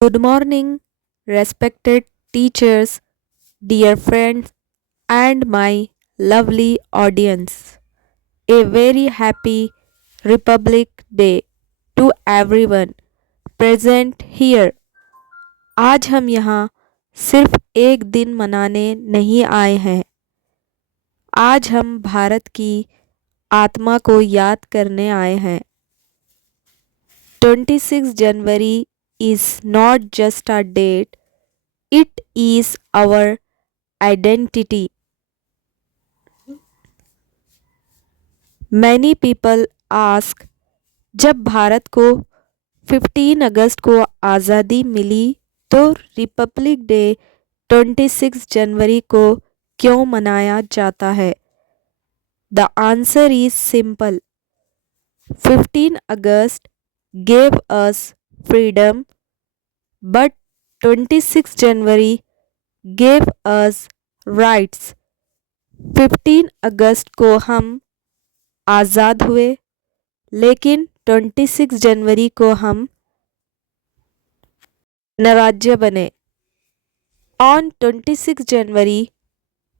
Good morning, respected teachers, dear friends, and my lovely audience. A very happy Republic Day to everyone present here. आज हम यहाँ सिर्फ एक दिन मनाने नहीं आए हैं। आज हम भारत की आत्मा को याद करने आए हैं। 26 जनवरी is not just a date, it is our identity. Many people ask, जब भारत को 15 अगस्त को आज़ादी मिली तो रिपब्लिक डे 26 जनवरी को क्यों मनाया जाता है? The answer is simple. 15 August gave us freedom, but 26 January gave us rights. 15 अगस्त को हम आज़ाद हुए, लेकिन 26 जनवरी को हम गणराज्य बने. On 26 January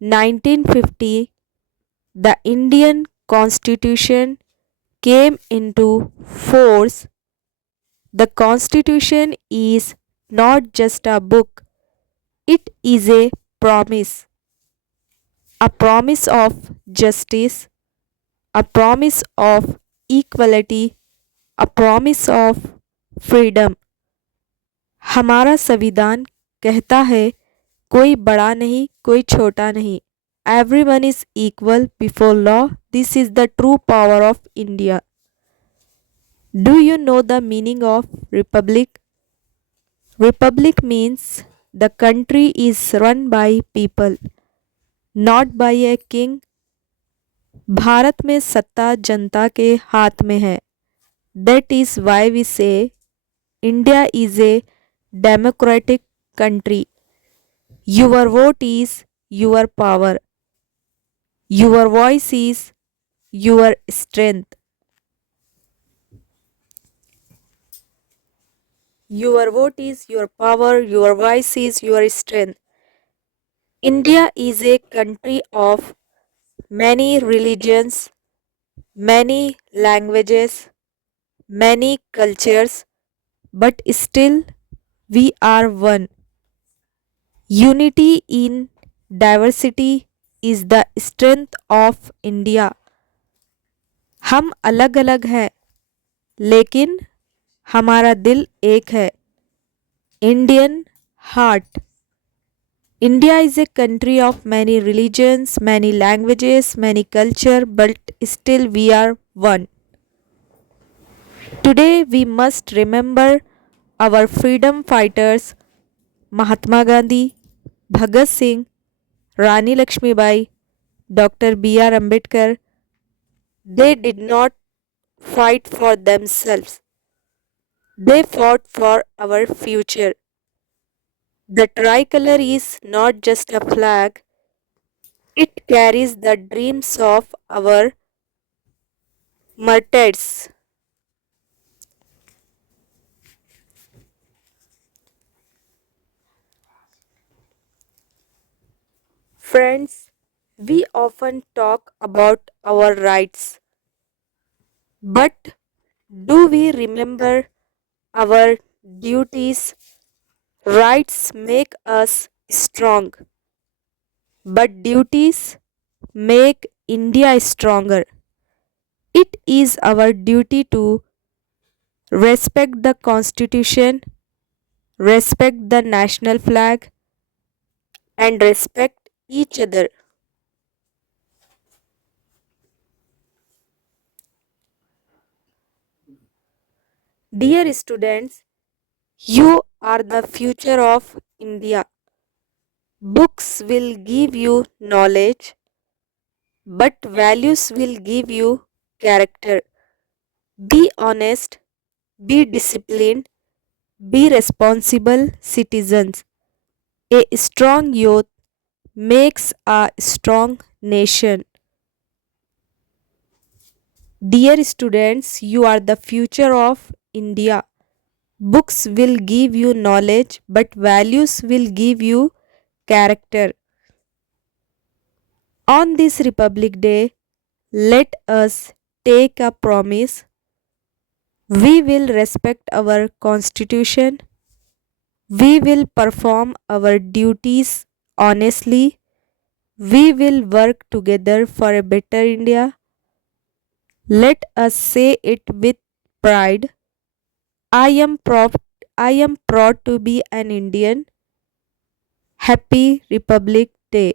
1950, the Indian Constitution came into force. The Constitution is not just a book, it is a promise of justice, a promise of equality, a promise of freedom. हमारा संविधान कहता है कोई बड़ा नहीं, कोई छोटा नहीं. Everyone is equal before law. This is the true power of India. Do you know the meaning of republic? Republic means the country is run by people, not by a king. Bharat में सत्ता जनता के हाथ में है. That is why we say India is a democratic country. Your vote is your power. Your voice is your strength. Your vote is your power. Your voice is your strength. India is a country of many religions, many languages, many cultures, but still we are one. Unity in diversity is the strength of India. हम अलग अलग हैं, लेकिन हमारा दिल एक है. Indian heart. India is a country of many religions, many languages, many culture, but still we are one. Today we must remember our freedom fighters Mahatma Gandhi, Bhagat Singh, Rani Lakshmibai, Dr. B.R. Ambedkar. They did not fight for themselves. They fought for our future. The tricolor is not just a flag, it carries the dreams of our martyrs. Friends, we often talk about our rights, but do we remember our duties? Rights make us strong, but duties make India stronger. It is our duty to respect the Constitution, respect the national flag, and respect each other. Dear students, you are the future of India. Books will give you knowledge, but values will give you character. Be honest, be disciplined, be responsible citizens. A strong youth makes a strong nation. Dear students, you are the future of India. Books will give you knowledge, but values will give you character. On this Republic Day, let us take a promise. We will respect our Constitution. We will perform our duties honestly. We will work together for a better India. Let us say it with pride. I am proud I am proud to be an Indian. Happy Republic Day.